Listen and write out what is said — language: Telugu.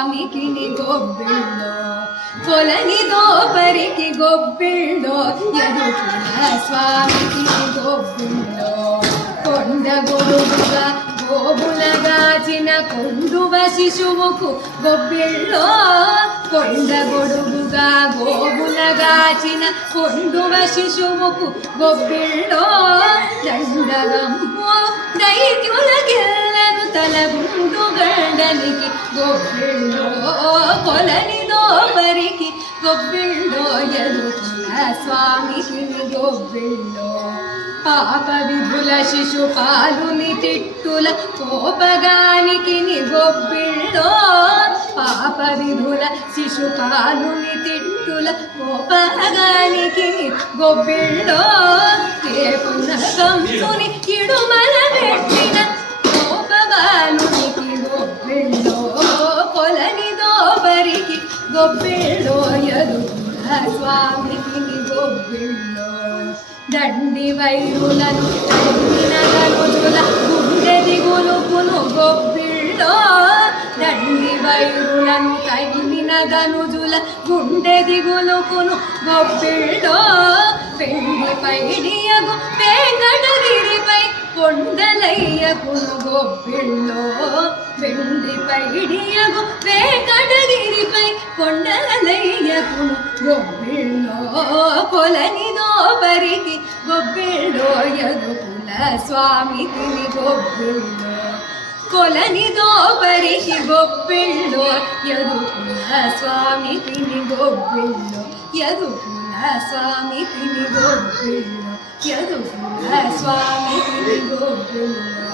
స్వామికి గొబ్బిళ్ళో కొలనిదో పరికి గొబ్బిళ్ళో ఎదుకుల స్వామికి గొబ్బిళ్ళో కొండ గొడుగుగా గోబులగాచిన కొండువ శిశువుకు గొబ్బిళ్ళో కొండ గొడుగుగా గోబులగాచిన కొండువ శిశువుకు గొబ్బిళ్ళో దండగంబో దైత్యులకెల్లను తలగుండు గండనికి గొబ్బిళ్ళో కొలనిదో పరికి గొబ్బిళ్ళో ఎదుకుల స్వామికి గొబ్బిళ్ళో పాప విభుల శిశుపాలుని తిట్టుల కోపగానికి గొబ్బిళ్ళో పాప విభుల శిశుపాలుని తిట్టుల కోపగానికి గొబ్బిళ్ళో కేపున కంసుని కిడుమల పెట్టిన కోపబాలునికి గొబ్బిళ్ళో కొలనిదో పరికి గొబ్బిళ్ళో ఎదుకుల స్వామికి గొబ్బిళ్ళో దండి వైరులను తడిన గనుజుల గుండె దిగులుకును గొబ్బిళ్ళో దండి వైరులను తడిన గనుజుల గుండె దిగులుకును గొబ్బిళ్ళో పెండి పైడియగు వెంకటగిరిపై కొండలయ్యకును గొబ్బిళ్ళో వెండి పైడియగు వెంకటగిరిపై కొండలయ్యకును గొబ్బిళ్ళో కొలనిదో పరికి గొబ్బిళ్ళో ఎదుకుల స్వామికి గొబ్బిళ్ళో కొలనిదో పరికి గొబ్బిళ్ళో ఎదుకుల స్వామికి గొబ్బిళ్ళో ఎదుకుల స్వామికి గొబ్బిళ్ళో ఎదుకుల స్వామికి గొబ్బిళ్ళో